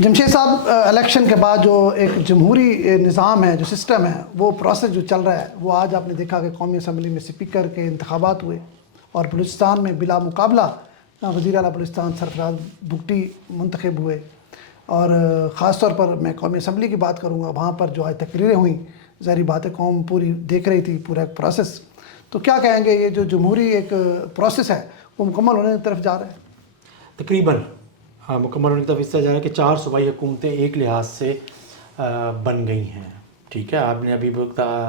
جمشید صاحب، الیکشن کے بعد جو ایک جمہوری نظام ہے، جو سسٹم ہے، وہ پروسیس جو چل رہا ہے، وہ آج آپ نے دیکھا کہ قومی اسمبلی میں اسپیکر کے انتخابات ہوئے اور بلوچستان میں بلا مقابلہ وزیر اعلیٰ بلوچستان سرفراز بگٹی منتخب ہوئے. اور خاص طور پر میں قومی اسمبلی کی بات کروں گا، وہاں پر جو آج تقریریں ہوئیں، ظاہری بات ہے قوم پوری دیکھ رہی تھی پورا ایک پروسیس. تو کیا کہیں گے، یہ جو جمہوری ایک پروسیس ہے وہ مکمل ہونے کی طرف جا رہا ہے؟ تقریباً مکمل ہونے کی طرف اس سے جا رہا ہے کہ 4 صوبائی حکومتیں ایک لحاظ سے بن گئی ہیں. ٹھیک ہے، آپ نے ابھی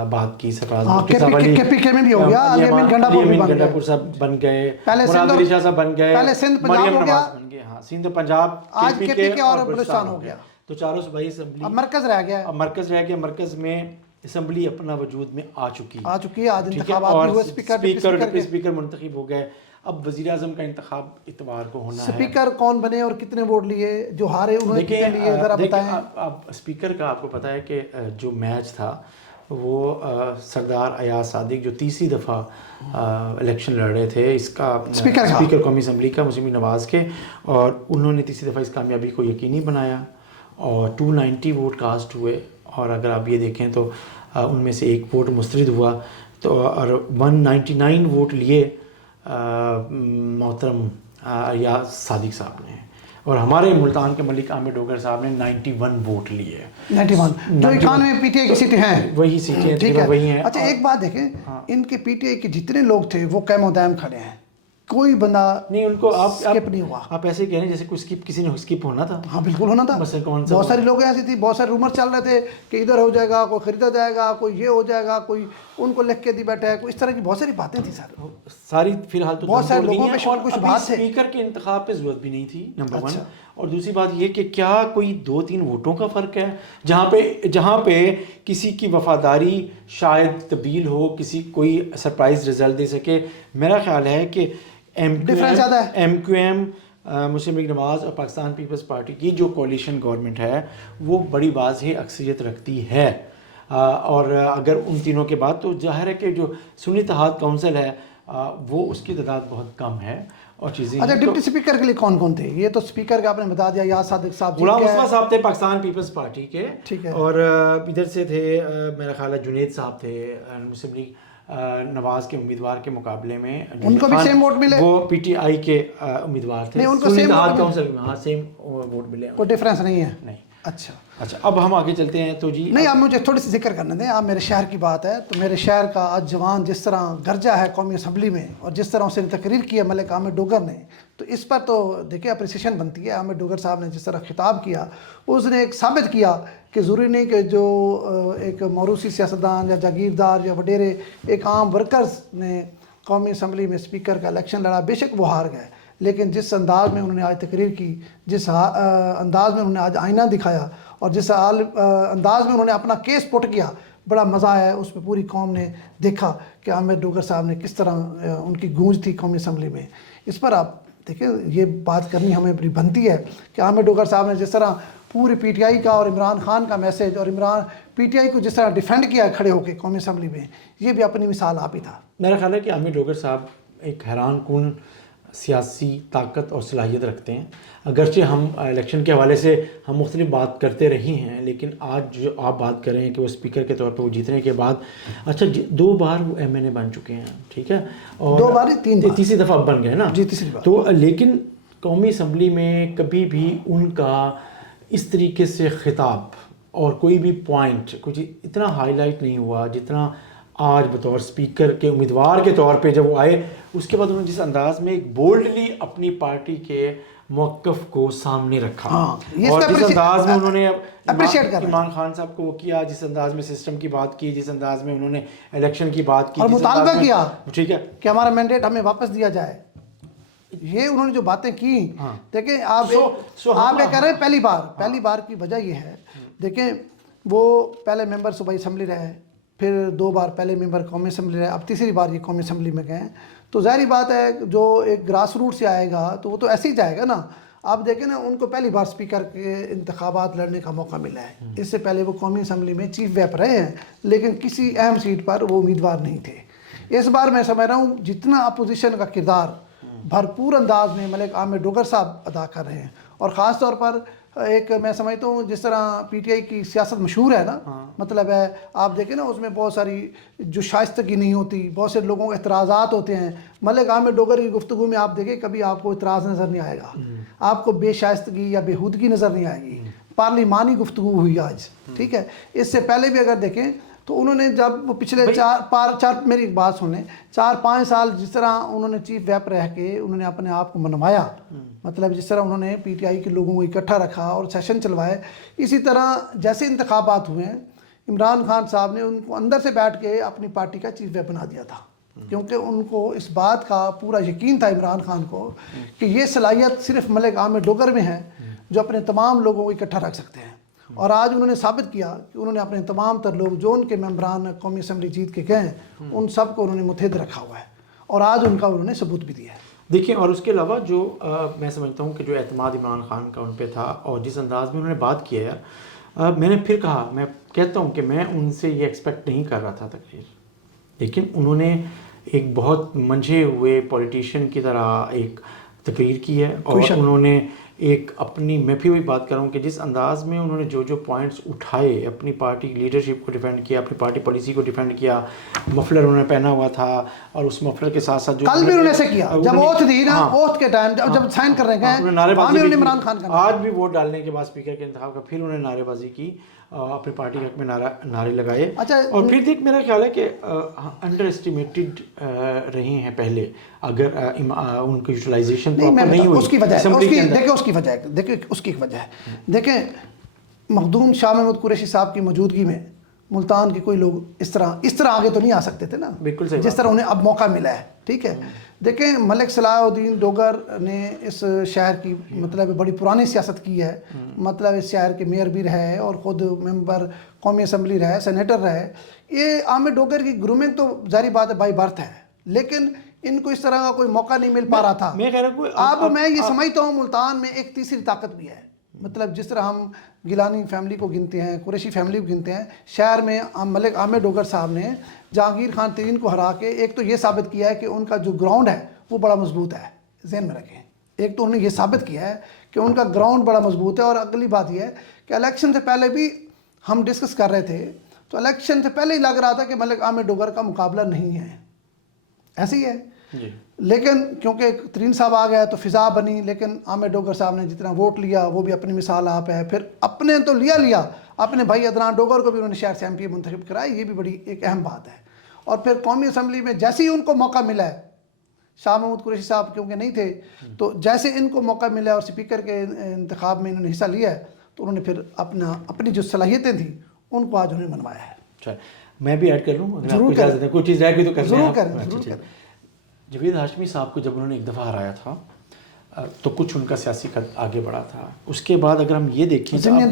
بات کی سرفراز بگٹی صاحب والی، کے پی کے میں بھی ہو گیا، علی امین گنڈا پور صاحب بن گئے، مراد علی شاہ صاحب بن گئے، پہلے سندھ پنجاب مریم ہو گیا، نواز بن گئے. ہاں، سندھ پنجاب آج کے پی کے اور بلوچستان ہو گیا. تو چاروں صوبائی اسمبلی اب مرکز رہ گیا ہے. اب مرکز رہ گیا. مرکز میں اسمبلی اپنا وجود میں آ چکی ہے. آج انتخابات بھی ہوئے، اسپیکر منتخب ہو گئے. اب وزیر اعظم کا انتخاب اتوار کو ہونا ہے. اسپیکر کون بنے اور کتنے ووٹ لیے؟ جو ہارے انہوں نے کتنے لیے، ذرا بتائیں. اب اسپیکر کا آپ کو پتا ہے کہ جو میچ تھا وہ سردار ایاز صادق جو تیسری دفعہ الیکشن لڑ رہے تھے اس کا اسپیکر قومی اسمبلی کا مسلم نواز کے، اور انہوں نے تیسری دفعہ اس کامیابی کو یقینی بنایا اور 290 ووٹ کاسٹ ہوئے. اور اگر آپ یہ دیکھیں تو ان میں سے ایک ووٹ مسترد ہوا، تو اور 199 ووٹ لیے محترم ایاز صادق صاحب نے، اور ہمارے ملتان کے ملک عامر ڈوگر صاحب نے 91 ووٹ لیے. 91 جو 91 پی ٹی آئی کی سیٹیں ہیں، وہی سیٹیں وہی ہیں. اچھا ایک بات دیکھیں، ان کے پی ٹی آئی کے جتنے لوگ تھے وہ قائم و دائم کھڑے ہیں، کوئی بندہ نہیں ان کو اسکپ نہیں ہوا. آپ ایسے کہہ رہے ہیں جیسے کوئی اسکپ، کسی نے اسکپ ہونا تھا. ہاں بالکل ہونا تھا. بہت ساری لوگ ایسی تھی، بہت سارے رومر چل رہے تھے کہ ادھر ہو جائے گا، کوئی خریدا جائے گا، کوئی یہ ہو جائے گا، کوئی ان کو لکھ کے دی بیٹھا ہے، کوئی اس طرح کی بہت ساری باتیں تھیں. ساری فی الحال تو بہت سارے لوگوں پہ کچھ بات ہے. اسپیکر کے انتخاب پہ ضرورت بھی نہیں تھی، نمبر 1. اور دوسری بات یہ کہ کیا کوئی 2-3 ووٹوں کا فرق ہے جہاں پہ کسی کی وفاداری شاید تبدیل ہو، کسی کوئی سرپرائز رزلٹ دے سکے. میرا خیال ہے کہ ایم کیو ایم، مسلم لیگ نواز اور پاکستان پیپلز پارٹی کی جو کولیشن گورنمنٹ ہے وہ بڑی واضح اکثریت رکھتی ہے. اور اگر ان تینوں کے بعد تو ظاہر ہے کہ جو سنی اتحاد کونسل ہے وہ اس کی تعداد بہت کم ہے اور چیزیں. اچھا ڈپٹی اسپیکر کے لیے کون کون تھے؟ یہ تو اسپیکر کا آپ نے بتا دیا، ایاز صادق صاحب، غلام مصطفیٰ صاحب تھے پاکستان پیپلز پارٹی کے. ٹھیک ہے. اور ادھر سے تھے میرا خیال ہے جنید صاحب تھے مسلم لیگ نواز کے امیدوار کے مقابلے میں. ان کو بھی سیم ووٹ ملے؟ وہ پی ٹی آئی کے امیدوار تھے. ان کو سیم ووٹ ملے، کوئی ڈفرینس نہیں ہے. نہیں. اچھا اب ہم آگے چلتے ہیں. تو جی نہیں، آپ مجھے تھوڑی سی ذکر کرنے دیں. آپ میرے شہر کی بات ہے تو میرے شہر کا آج جوان جس طرح گرجا ہے قومی اسمبلی میں اور جس طرح اس نے تقریر کی ہے ملک عامر ڈوگر نے، تو اس پر تو دیکھیں اپریسیشن بنتی ہے. عامر ڈوگر صاحب نے جس طرح خطاب کیا اس نے ایک ثابت کیا کہ ضروری نہیں کہ جو ایک موروثی سیاستدان یا جاگیردار یا وڈیرے ایک عام ورکرز نے قومی اسمبلی میں اسپیکر کا الیکشن لڑا، بے شک وہ ہار گئے، لیکن جس انداز میں انہوں نے آج تقریر کی، جس انداز میں انہوں نے آج آئینہ دکھایا اور جس انداز میں انہوں نے اپنا کیس پٹ کیا، بڑا مزہ آیا. اس پہ پوری قوم نے دیکھا کہ عامر ڈوگر صاحب نے کس طرح ان کی گونج تھی قومی اسمبلی میں. اس پر آپ دیکھیں یہ بات کرنی ہمیں بڑی بنتی ہے کہ عامر ڈوگر صاحب نے جس طرح پوری پی ٹی آئی کا اور عمران خان کا میسیج اور پی ٹی آئی کو جس طرح ڈیفینڈ کیا کھڑے ہو کے قومی اسمبلی میں، یہ بھی اپنی مثال آپ ہی تھا. میرا خیال ہے کہ عامر ڈوگر صاحب ایک حیران کن سیاسی طاقت اور صلاحیت رکھتے ہیں. اگرچہ ہم الیکشن کے حوالے سے ہم مختلف بات کرتے رہی ہیں، لیکن آج جو آپ بات کر رہے ہیں کہ وہ اسپیکر کے طور پہ وہ جیتنے کے بعد، اچھا 2 بار وہ ایم این اے بن چکے ہیں. ٹھیک ہے، اور 2 بار 3 تیسری دفعہ بن گئے نا. جی تیسری بار. تو لیکن قومی اسمبلی میں کبھی بھی ان کا اس طریقے سے خطاب اور کوئی بھی پوائنٹ کچھ اتنا ہائی لائٹ نہیں ہوا جتنا آج بطور اسپیکر کے امیدوار کے طور پہ جب وہ آئے. اس کے بعد انہوں نے جس انداز میں ایک بولڈلی اپنی پارٹی کے موقف کو سامنے رکھا اور جس انداز میں انہوں نے عمران خان صاحب کو وہ کیا، جس انداز میں سسٹم کی بات کی، جس انداز میں انہوں نے الیکشن کی بات کی اور مطالبہ کیا، ٹھیک ہے، کہ ہمارا مینڈیٹ ہمیں واپس دیا جائے. یہ انہوں نے جو باتیں کی، دیکھیں آپ یہ کہہ رہے ہیں پہلی بار کی وجہ یہ ہے، دیکھیں وہ پہلے ممبر صوبائی اسمبلی رہے، پھر 2 بار پہلے ممبر قومی اسمبلی رہے، اب تیسری بار یہ قومی اسمبلی میں گئے. تو ظاہری بات ہے جو ایک گراس روٹ سے آئے گا تو وہ تو ایسے ہی جائے گا نا. آپ دیکھیں نا ان کو پہلی بار اسپیکر کے انتخابات لڑنے کا موقع ملا ہے. اس سے پہلے وہ قومی اسمبلی میں چیف ویپ رہے ہیں لیکن کسی اہم سیٹ پر وہ امیدوار نہیں تھے. اس بار میں سمجھ رہا ہوں جتنا اپوزیشن کا کردار بھرپور انداز میں ملک عامر ڈوگر صاحب ادا کر رہے ہیں، اور خاص طور پر ایک میں سمجھتا ہوں جس طرح پی ٹی آئی کی سیاست مشہور ہے نا، مطلب ہے آپ دیکھیں نا اس میں بہت ساری جو شائستگی نہیں ہوتی، بہت سے لوگوں کے اعتراضات ہوتے ہیں. ملک عامر ڈوگر کی گفتگو میں آپ دیکھیں کبھی آپ کو اعتراض نظر نہیں آئے گا، آپ کو بے شائستگی یا بےہودگی نظر نہیں آئے گی. پارلیمانی گفتگو ہوئی آج، ٹھیک ہے. اس سے پہلے بھی اگر دیکھیں تو انہوں نے جب وہ پچھلے چار میری ایک بات سنیں، 4-5 سال جس طرح انہوں نے چیف ویپ رہ کے انہوں نے اپنے آپ کو منوایا، مطلب جس طرح انہوں نے پی ٹی آئی کے لوگوں کو اکٹھا رکھا اور سیشن چلوائے، اسی طرح جیسے انتخابات ہوئے ہیں عمران خان صاحب نے ان کو اندر سے بیٹھ کے اپنی پارٹی کا چیف ویپ بنا دیا تھا، کیونکہ ان کو اس بات کا پورا یقین تھا عمران خان کو کہ یہ صلاحیت صرف ملک عامر ڈوگر میں ہے جو اپنے تمام لوگوں کو اکٹھا رکھ سکتے ہیں. اور آج انہوں نے ثابت کیا کہ انہوں نے اپنے تمام تر لوگ جو ان کے ممبران قومی اسمبلی جیت کے گئے ہیں ان سب کو انہوں نے متحد رکھا ہوا ہے، اور آج ان کا انہوں نے ثبوت بھی دیا ہے. دیکھیں، اور اس کے علاوہ جو میں سمجھتا ہوں کہ جو اعتماد عمران خان کا ان پہ تھا اور جس انداز میں انہوں نے بات کیا یار، میں نے پھر کہا، میں کہتا ہوں کہ میں ان سے یہ ایکسپیکٹ نہیں کر رہا تھا تقریر، لیکن انہوں نے ایک بہت منجھے ہوئے پولیٹیشین کی طرح ایک تقریر کی ہے. اور انہوں نے ایک اپنی، میں بھی وہی بات کر رہا ہوں کہ جس انداز میں انہوں نے جو پوائنٹس اٹھائے، اپنی پارٹی لیڈرشپ کو ڈیفینڈ کیا، اپنی پارٹی پالیسی کو ڈیفینڈ کیا. مفلر انہوں نے پہنا ہوا تھا اور اس مفلر کے ساتھ ساتھ جو کل بھی انہوں نے ایسے کیا جب اوتھ دی نا، اوتھ کے ٹائم جب سائن کر رہے ہیں نعرے عمران خان کا آج بھی ووٹ ڈالنے کے بعد اسپیکر کے انتخاب کا پھر انہوں نے نعرے بازی کی، اپنی پارٹی کے حق میں نعرے لگائے. اور پھر دیکھ، میرا خیال ہے کہ انڈر اسٹیمیٹڈ رہے ہیں پہلے، اگر ان کی یوٹیلائزیشن نہیں ہوئی. اس کی وجہ دیکھیں اس کی ایک وجہ ہے. دیکھیں مخدوم شاہ محمود قریشی صاحب کی موجودگی میں ملتان کے کوئی لوگ اس طرح آگے تو نہیں آ سکتے تھے نا، بالکل صحیح، جس طرح انہیں اب موقع ملا ہے. ٹھیک ہے، دیکھیں ملک صلاح الدین ڈوگر نے اس شہر کی مطلب بڑی پرانی سیاست کی ہے، مطلب اس شہر کے میئر بھی رہے اور خود ممبر قومی اسمبلی رہے، سینیٹر رہے. یہ عامر ڈوگر کی گرومنگ تو ظاہری بات ہے بائی برتھ ہے، لیکن ان کو اس طرح کا کوئی موقع نہیں مل پا رہا تھا. اب میں یہ سمجھتا ہوں ملتان میں ایک تیسری طاقت بھی ہے، مطلب جس طرح ہم گیلانی فیملی کو گنتے ہیں، قریشی فیملی کو گنتے ہیں، شہر میں ملک عامر ڈوگر صاحب نے جہانگیر خان ترین کو ہرا کے ایک تو یہ ثابت کیا ہے کہ ان کا جو گراؤنڈ ہے وہ بڑا مضبوط ہے. ذہن میں رکھیں، ایک تو انہوں نے یہ ثابت کیا ہے کہ ان کا گراؤنڈ بڑا مضبوط ہے. اور اگلی بات یہ ہے کہ الیکشن سے پہلے بھی ہم ڈسکس کر رہے تھے، تو الیکشن سے پہلے ہی لگ رہا تھا کہ ملک عامر ڈوگر کا مقابلہ نہیں ہے، ایسے ہی ہے. لیکن کیونکہ ترین صاحب آ گیا تو فضا بنی، لیکن عامر ڈوگر صاحب نے جتنا ووٹ لیا وہ بھی اپنی مثال آپ ہے. پھر اپنے تو لیا اپنے بھائی عدنان ڈوگر کو بھی انہوں نے شہر سے MP منتخب کرایا، یہ بھی بڑی ایک اہم بات ہے. اور پھر قومی اسمبلی میں جیسے ہی ان کو موقع ملا ہے، شاہ محمود قریشی صاحب کیونکہ نہیں تھے، تو جیسے ان کو موقع ملا اور اسپیکر کے انتخاب میں انہوں نے حصہ لیا ہے، تو انہوں نے پھر اپنی جو صلاحیتیں تھیں ان کو آج انہوں نے منوایا ہے. میں بھی ایڈ کر لوں، ضرور کریں، کوئی چیز رہ گئی تو ضرور کریں. جاوید ہاشمی صاحب کو جب انہوں نے ایک دفعہ ہرایا تھا تو کچھ ان کا سیاسی خط آگے بڑھا تھا. اس کے بعد اگر ہم یہ دیکھیں ضمنی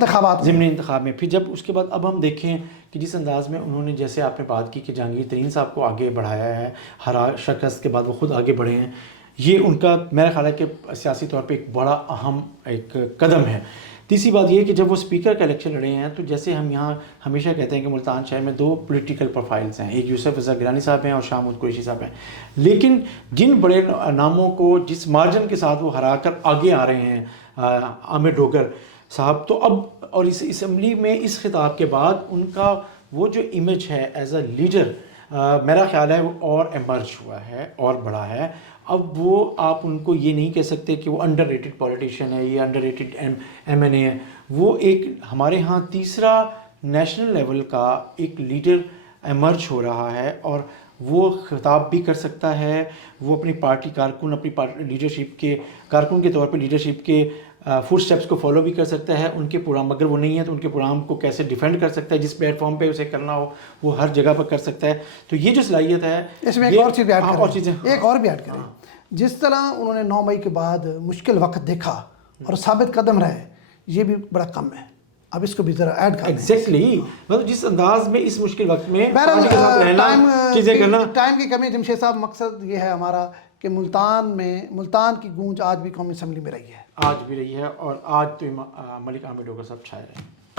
انتخاب میں، پھر جب اس کے بعد اب ہم دیکھیں کہ جس انداز میں انہوں نے، جیسے آپ نے بات کی کہ جہانگیر ترین صاحب کو آگے بڑھایا ہے، ہر شخص کے بعد وہ خود آگے بڑھے ہیں، یہ ان کا میرا خیال ہے کہ سیاسی طور پہ ایک بڑا اہم ایک قدم ہے. تیسری بات یہ کہ جب وہ اسپیکر کا الیکشن لڑے ہیں تو جیسے ہم یہاں ہمیشہ کہتے ہیں کہ ملتان شہر میں 2 پولیٹیکل پروفائلز ہیں، ایک یوسف رضا گیلانی صاحب ہیں اور شاہ محمود قریشی صاحب ہیں. لیکن جن بڑے ناموں کو جس مارجن کے ساتھ وہ ہرا کر آگے آ رہے ہیں عامر ڈوگر صاحب، تو اب اور اس اسمبلی میں اس خطاب کے بعد ان کا وہ جو امیج ہے ایز اے لیڈر، میرا خیال ہے وہ اور ایمرج ہوا ہے اور بڑا ہے. اب وہ آپ ان کو یہ نہیں کہہ سکتے کہ وہ انڈر ریٹڈ پولیٹیشین ہے، یہ انڈر ریٹڈ MNA ہے. وہ ایک ہمارے ہاں تیسرا نیشنل لیول کا ایک لیڈر ایمرج ہو رہا ہے، اور وہ خطاب بھی کر سکتا ہے. وہ اپنی پارٹی کارکن، اپنی لیڈرشپ کے کارکن کے طور پہ لیڈرشپ کے فوٹ اسٹیپس کو فالو بھی کر سکتا ہے. ان کے پروگرام اگر وہ نہیں ہے تو ان کے پروگرام کو کیسے ڈیفینڈ کر سکتا ہے، جس پلیٹ فارم پہ اسے کرنا ہو وہ ہر جگہ پر کر سکتا ہے. تو یہ جو صلاحیت ہے، اس میں ایک اور چیز بھی ایڈ کریں. جس طرح انہوں نے 9 مئی کے بعد مشکل وقت دیکھا اور ثابت قدم رہے، یہ بھی بڑا کم ہے. اب اس کو بھی ذرا ایڈ کریں. ایگزیکٹلی، مطلب جس انداز میں اس مشکل وقت میں ٹائم کی کمی. جمشید صاحب، مقصد یہ ہے ہمارا کہ ملتان کی گونج آج بھی قومی اسمبلی میں رہی ہے، آج بھی رہی ہے، اور آج تو ملک عامر ڈوگر صاحب چھائے رہے ہیں.